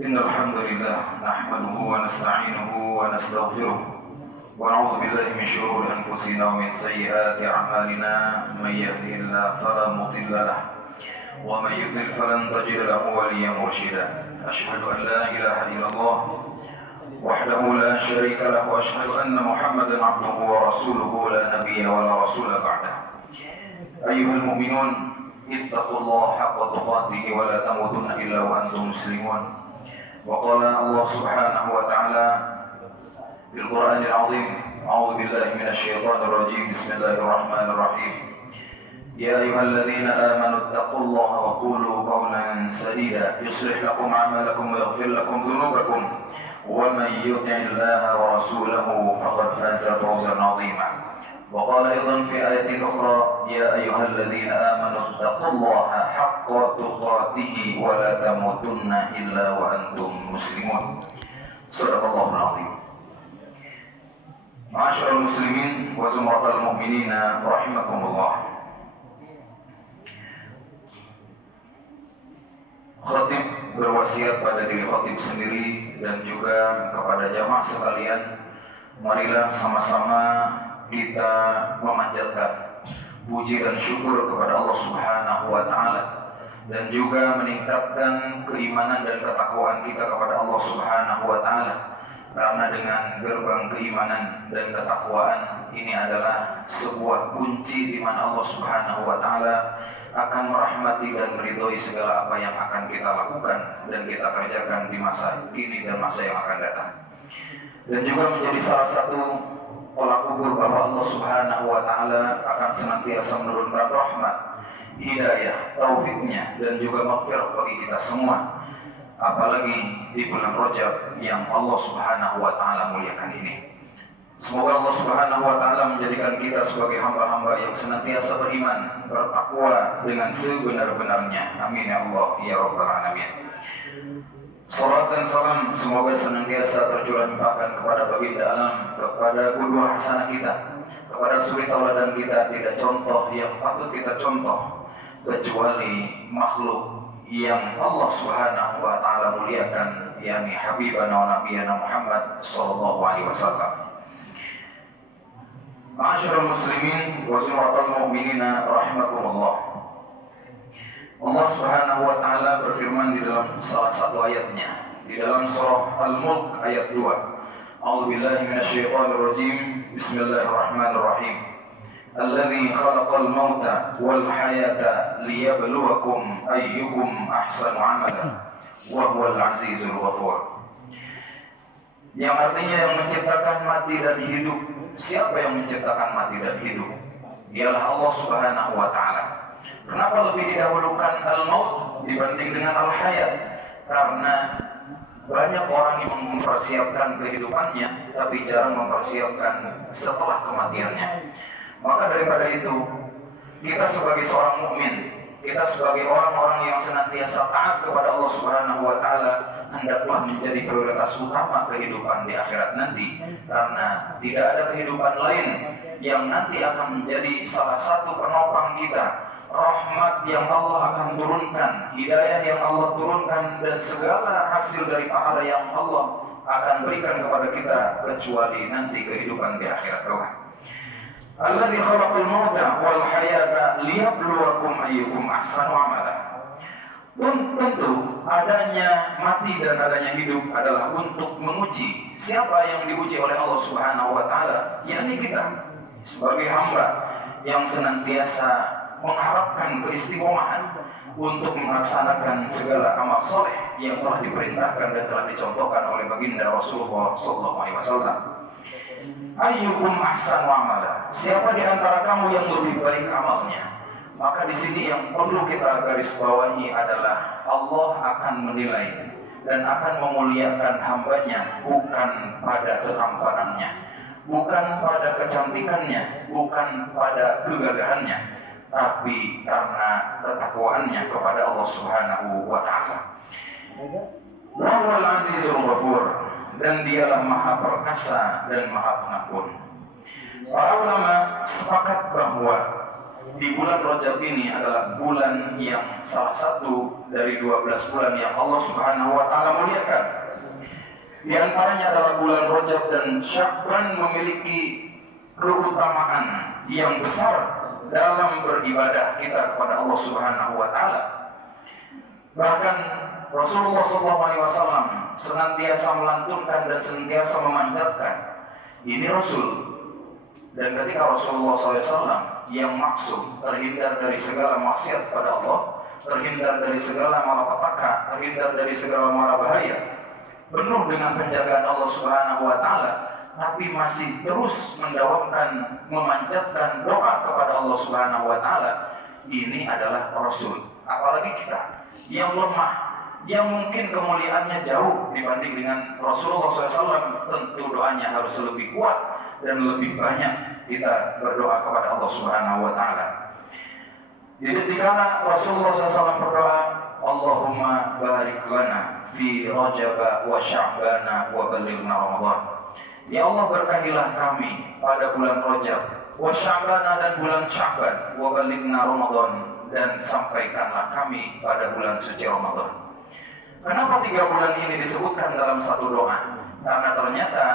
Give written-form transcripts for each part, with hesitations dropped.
إن الحمد لله نحمده ونستعينه ونستغفره ونعوذ بالله من شرور أنفسنا ومن سيئات أعمالنا من يهده الله فلا مضل له ومن يضلل فلن تجد له وليا مرشدا أشهد أن لا إله إلا الله وحده لا شريك له وأشهد أن محمدا عبده ورسوله لا نبي ولا رسول بعده أيها المؤمنون اتقوا الله حق تقاته ولا تموتن إلا وأنتم مسلمون وقال الله سبحانه وتعالى في القرآن العظيم أعوذ بالله من الشيطان الرجيم بسم الله الرحمن الرحيم يا أيها الذين آمنوا اتقوا الله وقولوا قولا سديدا يصلح لكم أعمالكم ويغفر لكم ذنوبكم ومن يطع الله ورسوله فقد فاز فوزا عظيما وقال أيضا في آية أخرى يا أيها الذين آمنوا اتقوا الله حق تقاته ولا تموتن إلا وأنتم مسلمون صدق الله العظيم. Ma'asyiral muslimin wa zumratal mu'minina rahimakumullah. Khatib berwasiat pada diri khatib sendiri dan juga kepada jamaah sekalian, marilah sama-sama kita memanjatkan puji dan syukur kepada Allah Subhanahu wa taala dan juga meningkatkan keimanan dan ketakwaan kita kepada Allah Subhanahu wa taala. Karena dengan gerbang keimanan dan ketakwaan ini adalah sebuah kunci di mana Allah Subhanahu wa taala akan merahmati dan meridhoi segala apa yang akan kita lakukan dan kita kerjakan di masa kini dan masa yang akan datang. Dan juga menjadi salah satu tolak ukur bahwa Allah Subhanahu wa taala akan senantiasa menurunkan rahmat, hidayah, taufiknya dan juga maghfirah bagi kita semua. Apalagi di bulan Rajab yang Allah Subhanahu wa taala muliakan ini. Semoga Allah Subhanahu wa taala menjadikan kita sebagai hamba-hamba yang senantiasa beriman, bertakwa dengan sebenar-benarnya. Amin ya Allah ya rabbal alamin. Salat dan salam semoga senantiasa tercurah limpahkan kepada baginda alam, kepada qudwah hasanah kita, kepada suri tauladan kita, tidak contoh yang patut kita contoh kecuali makhluk yang Allah Subhanahu wa taala muliakan, yakni habibana wa nabiyana Muhammad sallallahu alaihi wasallam. Ma'asyiral muslimin wa zumratal mu'minina rahimakumullah. Allah Subhanahu wa taala berfirman di dalam salah satu ayatnya, di dalam surah Al-Mulk ayat 2. A'udzu billahi minasyaitonir rajim. Bismillahirrahmanirrahim. Alladzi khalaqal mauta wal hayata liyabluwakum ayyukum ahsanu amala wa huwal azizul ghafur. Yang artinya yang menciptakan mati dan hidup. Siapa yang menciptakan mati dan hidup? Dialah Allah Subhanahu wa taala. Kenapa lebih didahulukan al-maut dibanding dengan al-hayat? Karena banyak orang yang mempersiapkan kehidupannya tapi jarang mempersiapkan setelah kematiannya. Maka daripada itu, kita sebagai seorang mukmin, kita sebagai orang-orang yang senantiasa taat kepada Allah Subhanahu wa taala, hendaklah menjadi prioritas utama kehidupan di akhirat nanti, karena tidak ada kehidupan lain yang nanti akan menjadi salah satu penopang kita. Rahmat yang Allah akan turunkan, hidayah yang Allah turunkan, dan segala hasil dari pahala yang Allah akan berikan kepada kita kecuali nanti kehidupan di akhirat kelak. Alladzi khalaqal mauta wal hayata liyabluwakum ayyukum ahsanu amala. Tentu adanya mati dan adanya hidup adalah untuk menguji siapa yang diuji oleh Allah Subhanahu wa taala, yakni kita sebagai hamba yang senantiasa mengharapkan keistiqomahan untuk melaksanakan segala amal soleh yang telah diperintahkan dan telah dicontohkan oleh baginda Rasulullah SAW. Ayyukum ahsanu amala. Siapa di antara kamu yang lebih baik amalnya? Maka di sini yang perlu kita garis bawahi adalah Allah akan menilai dan akan memuliakan hambanya bukan pada ketampanannya, bukan pada kecantikannya, bukan pada kegagahannya, tapi karena ketakwaannya kepada Allah Subhanahu wa taala. Wa huwal azizul ghafur, dan dialah maha perkasa dan maha pengampun. Para ulama sepakat bahwa di bulan Rajab ini adalah bulan yang salah satu dari 12 bulan yang Allah Subhanahu wa taala muliakan. Di antaranya adalah bulan Rajab dan Sya'ban memiliki keutamaan yang besar dalam beribadah kita kepada Allah Subhanahu wa taala. Bahkan Rasulullah SAW senantiasa melantunkan dan senantiasa memanjatkan, ini Rasul. Dan ketika Rasulullah SAW yang maksum terhindar dari segala maksiat pada Allah, terhindar dari segala malapetaka, terhindar dari segala mara bahaya, penuh dengan penjagaan Allah Subhanahu wa taala, tapi masih terus mendawamkan, memanjatkan doa kepada Allah Subhanahu wa taala, ini adalah Rasul. Apalagi kita yang lemah, yang mungkin kemuliaannya jauh dibanding dengan Rasulullah SAW, tentu doanya harus lebih kuat dan lebih banyak kita berdoa kepada Allah Subhanahu wa taala. Jadi ketika Rasulullah SAW berdoa, Allahumma barik lana fi Rajab wa Sya'ban wa balighna Ramadan. Ya Allah, berkahilah kami pada bulan Rajab, wa Sya'ban dan bulan Sya'ban, wa balighna Ramadan, dan sampaikanlah kami pada bulan suci Ramadan. Kenapa 3 bulan ini disebutkan dalam satu doa? Karena ternyata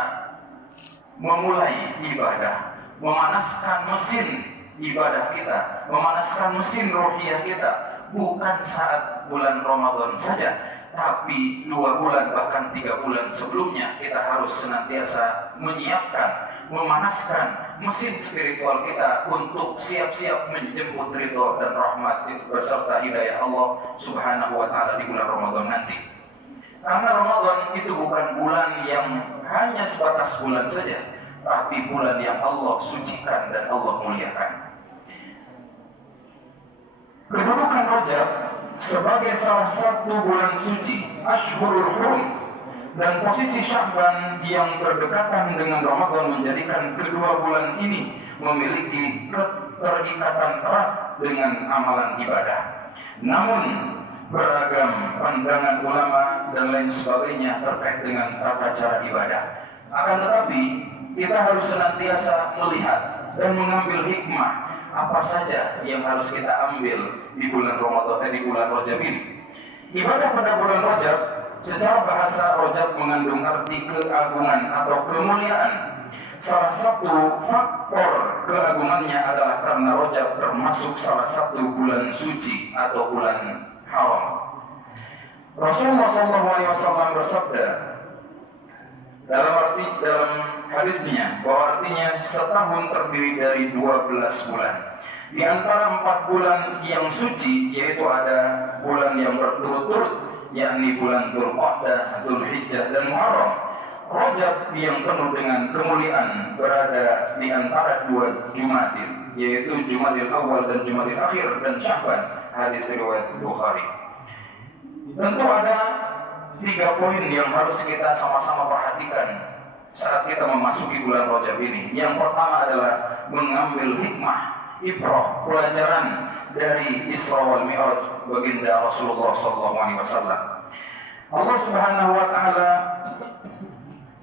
memulai ibadah, memanaskan mesin ibadah kita, memanaskan mesin ruhiyah kita, bukan saat bulan Ramadan saja, tapi 2 bulan bahkan 3 bulan sebelumnya kita harus senantiasa menyiapkan, memanaskan mesin spiritual kita untuk siap-siap menjemput ridho dan rahmat berserta hidayah Allah Subhanahu wa taala di bulan Ramadan nanti. Karena Ramadan itu bukan bulan yang hanya sebatas bulan saja, tapi bulan yang Allah sucikan dan Allah muliakan. Kedudukan Rajab sebagai salah satu bulan suci, Ashhurul Hurum, dan posisi Sya'ban yang berdekatan dengan Ramadan menjadikan kedua bulan ini memiliki keterikatan erat dengan amalan ibadah. Namun beragam pandangan ulama dan lain sebagainya terkait dengan tata cara ibadah. Akan tetapi kita harus senantiasa melihat dan mengambil hikmah apa saja yang harus kita ambil di bulan Ramadan, di bulan Rajab ini. Ibadah pada bulan Rajab secara bahasa Rajab mengandung arti keagungan atau kemuliaan. Salah satu faktor keagungannya adalah karena Rajab termasuk salah satu bulan suci atau bulan haram. Rasulullah SAW bersabda dalam hadisnya bahwa artinya setahun terdiri dari 12 bulan. Di antara 4 bulan yang suci, yaitu ada bulan yang berturut-turut, yakni bulan Dzulqa'dah, Dzulhijjah dan Muharram. Rajab yang penuh dengan kemuliaan berada di antara 2 Jumadil, yaitu Jumadil Awal dan Jumadil Akhir dan Sya'ban. Hadis riwayat Bukhari. Tentu ada 3 poin yang harus kita sama-sama perhatikan saat kita memasuki bulan Rajab ini. Yang pertama adalah mengambil hikmah, ibrah, pelajaran dari Isra wal Mi'raj baginda Rasulullah SAW. Allah Subhanahu wa taala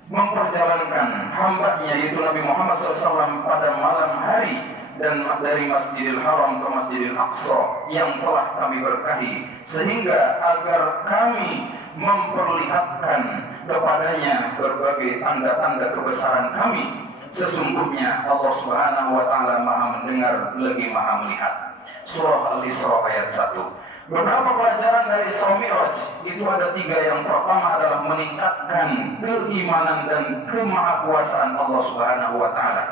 memperjalankan hambanya yaitu Nabi Muhammad SAW pada malam hari dan dari Masjidil Haram ke Masjidil Aqsa yang telah kami berkahi, sehingga agar kami memperlihatkan kepadanya berbagai tanda-tanda kebesaran kami. Sesungguhnya Allah Subhanahu wa taala Maha mendengar lagi Maha melihat. Surah Al-Isra ayat 1. Beberapa pelajaran dari Isra Mi'raj itu ada 3. Yang pertama adalah meningkatkan keimanan dan kemahakuasaan Allah Subhanahu wa taala,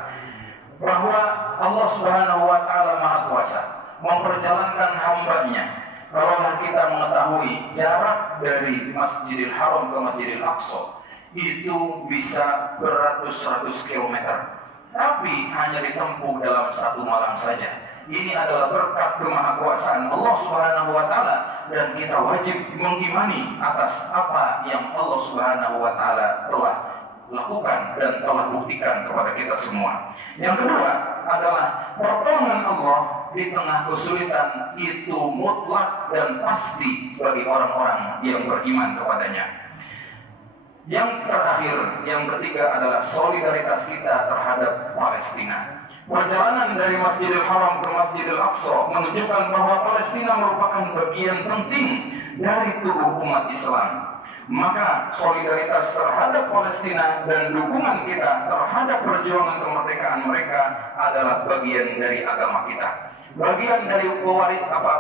bahwa Allah Subhanahu wa taala Maha Kuasa memperjalankan hambanya. Kalaulah kita mengetahui jarak dari Masjidil Haram ke Masjidil Aqsa itu bisa beratus-ratus kilometer, tapi hanya ditempuh dalam 1 malam saja. Ini adalah berkat kemahakuasaan Allah Subhanahu wa taala, dan kita wajib mengimani atas apa yang Allah Subhanahu wa taala telah lakukan dan telah buktikan kepada kita semua. Yang kedua adalah pertolongan Allah di tengah kesulitan itu mutlak dan pasti bagi orang-orang yang beriman kepadanya. Yang terakhir, yang ketiga adalah solidaritas kita terhadap Palestina. Perjalanan dari Masjidil Haram ke Masjidil Aqsa menunjukkan bahwa Palestina merupakan bagian penting dari tubuh umat Islam. Maka solidaritas terhadap Palestina dan dukungan kita terhadap perjuangan kemerdekaan mereka adalah bagian dari agama kita, bagian dari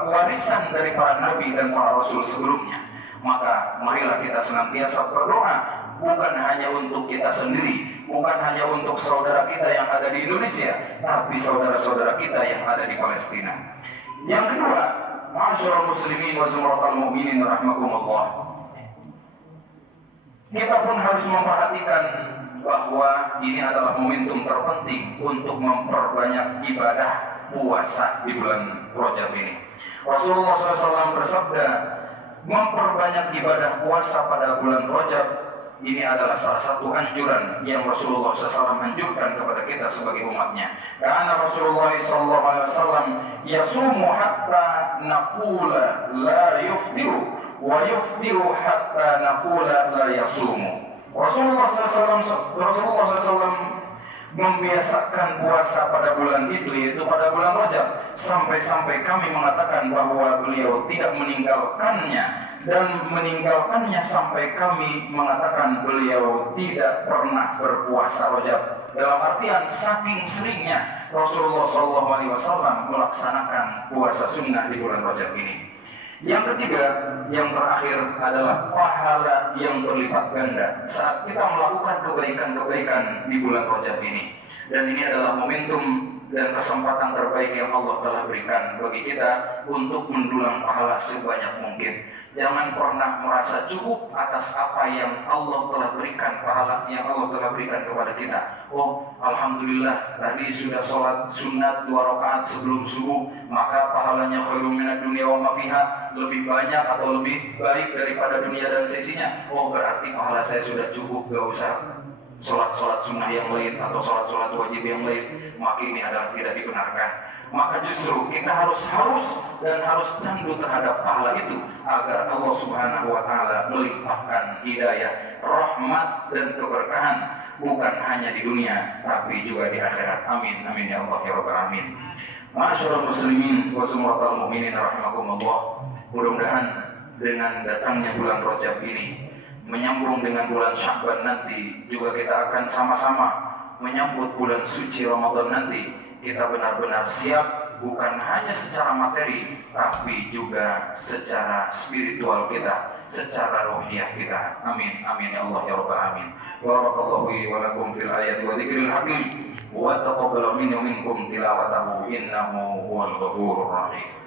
warisan dari para nabi dan para rasul sebelumnya. Maka marilah kita senantiasa berdoa, bukan hanya untuk kita sendiri, bukan hanya untuk saudara kita yang ada di Indonesia, tapi saudara-saudara kita yang ada di Palestina. Yang kedua, ma'asyiral muslimin wa zumratal mu'minin rahimakumullah, kita pun harus memperhatikan bahwa ini adalah momentum terpenting untuk memperbanyak ibadah puasa di bulan Rajab ini. Rasulullah SAW bersabda, memperbanyak ibadah puasa pada bulan Rajab ini adalah salah satu anjuran yang Rasulullah SAW anjurkan kepada kita sebagai umatnya. Karena Rasulullah SAW yasumu hatta naqula la yuftiru wa yuftiru hatta naqula la yasumu. Rasulullah SAW membiasakan puasa pada bulan itu, yaitu pada bulan Rajab, sampai-sampai kami mengatakan bahwa beliau tidak meninggalkannya, dan meninggalkannya sampai kami mengatakan beliau tidak pernah berpuasa Rajab. Dalam artian saking seringnya Rasulullah SAW melaksanakan puasa sunnah di bulan Rajab ini. Yang ketiga, yang terakhir adalah pahala yang berlipat ganda saat kita melakukan kebaikan-kebaikan di bulan Rajab ini. Dan ini adalah momentum dan kesempatan terbaik yang Allah telah berikan bagi kita untuk mendulang pahala sebanyak mungkin. Jangan pernah merasa cukup atas apa yang Allah telah berikan, pahala yang Allah telah berikan kepada kita. Oh, alhamdulillah tadi sudah sholat sunat 2 rakaat sebelum subuh, maka pahalanya khairum minad dunya wa ma fiha, lebih banyak atau lebih baik daripada dunia dan seisinya. Oh, berarti pahala saya sudah cukup, gak usah sholat sunnah yang lain atau sholat wajib yang lain. Maka ini adalah tidak dibenarkan. Maka justru kita harus candu terhadap pahala itu, agar Allah Subhanahu wa Ta'ala melimpahkan hidayah, rahmat dan keberkahan, bukan hanya di dunia tapi juga di akhirat. Amin amin ya Allah ya rabbal alamin. Ma'asyiral muslimin wa zumratal mu'minin rahimakumullah, mudah-mudahan dengan datangnya bulan Rajab ini, menyambung dengan bulan Sya'ban nanti, juga kita akan sama-sama menyambut bulan suci Ramadan nanti, kita benar-benar siap, bukan hanya secara materi tapi juga secara spiritual kita, secara ruhiyah kita. Amin amin ya Allah ya rabbal alamin. Barakallahu li wa lakum fil ayati wa dzikril hakim wa taqabbal minni wa minkum tilawatahu innahu huwal ghafurur rahim.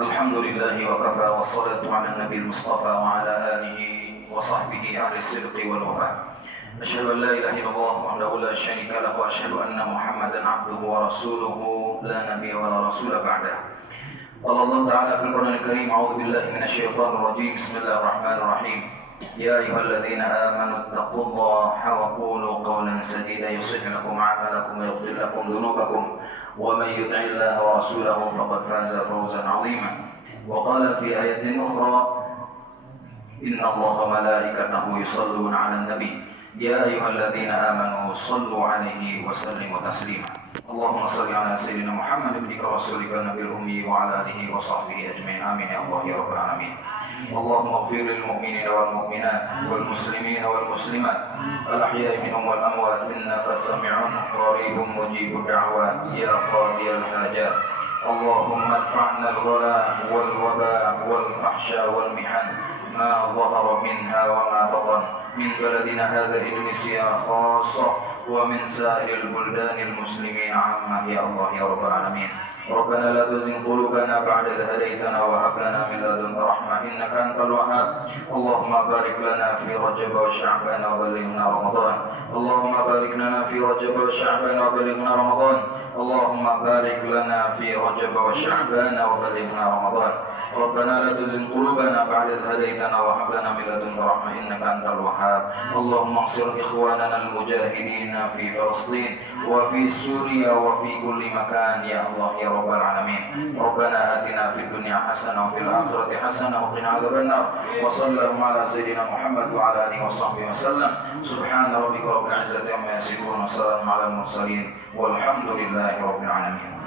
Alhamdulillahi wa kafa wa salatu ala nabi al-mustafa wa ala alihi wa sahbihi ahli sidqi wal wafa. Asyhadu an la ilaha illallah wahdahu la syarika lahu wa asyhadu anna Muhammadan abduhu wa rasuluhu la nabiyya wa la rasula ba'dah. Qala Allah ta'ala fil Qur'an al-Karim, a'udzu billahi minasyaitonir rajim. Bismillahirrahmanirrahim. Ya ayyuhalladzina amanu taqullaha wa qulu qawlan sadida yuslih lakum a'malakum wa yaghfir lakum dhunubakum wa man yuti'illaha wa rasulahu faqad faza fawzan 'azima. Wa qala fi ayatin ukhra, inna Allaha wa malaikatahu yusholluna 'alan nabi ya ayyuhalladzina amanu shallu 'alaihi wa sallimu taslima. Allahumma shalli 'ala sayyidina Muhammad ibnika rasulika nabiyil ummi wa 'ala alihi wa sahbihi ajma'in. Amin ya Allah ya rabbal alamin. Allahumma ighfir lil mu'minina wal mu'minat wal muslimina wal muslimat al ahya'i minhum wal amwat innaka sami'un qaribun mujibud da'wat ya qadiyal hajat. Allahumma adfa'na al-ghala wal waba wal fahsya wal mihan ma dhahara minha wa ma batan min baladina hadha Indonesia khassah ومن سائر البلدان المسلمين عامة يا الله يا رب العالمين. ربنا لا تزغ قلوبنا بعد إذ هديتنا وهب لنا من لدنك رحمة إنك أنت الوهاب. اللهم بارك لنا في رجب وشعبان وبلغنا رمضان. اللهم بارك لنا في رجب وشعبان وبلغنا رمضان. اللهم بارك لنا في رجب وشعبان وبلغنا رمضان. ربنا لا تزغ قلوبنا بعد إذ هديتنا وهب لنا من لدنك رحمة إنك أنت الوهاب. اللهم انصر إخواننا المجاهدين في فلسطين وفي سوريا وفي كل مكان يا الله يا رب العالمين. ربنا آتنا في الدنيا حسنة وفي الآخرة حسنة وقنا عذاب النار. وصلى الله على سيدنا محمد وعلى آله وصحبه وسلم. سبحان ربك رب العزة عما يصفون وسلام على المرسلين والحمد لله رب العالمين.